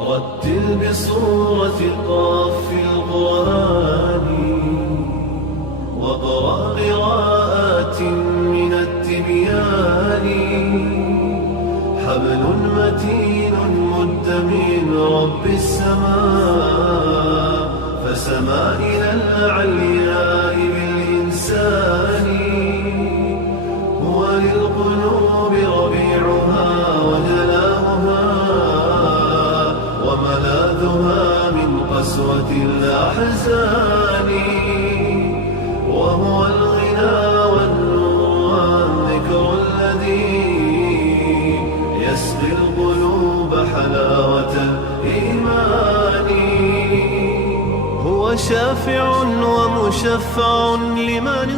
رتل بصورة القاف القرآن واقرأ قراءات من التبيان. حبل متين مد من رب السماء فسما إلى العلياء بالإنسان. هو للقلوب ربيعها وجلاؤها وملاذها من قسوة الأحزان. وهو الغنى والنور والذكر الذي يسقي القلوب حلاوة الإيمان. هو شافع ومشفع لمن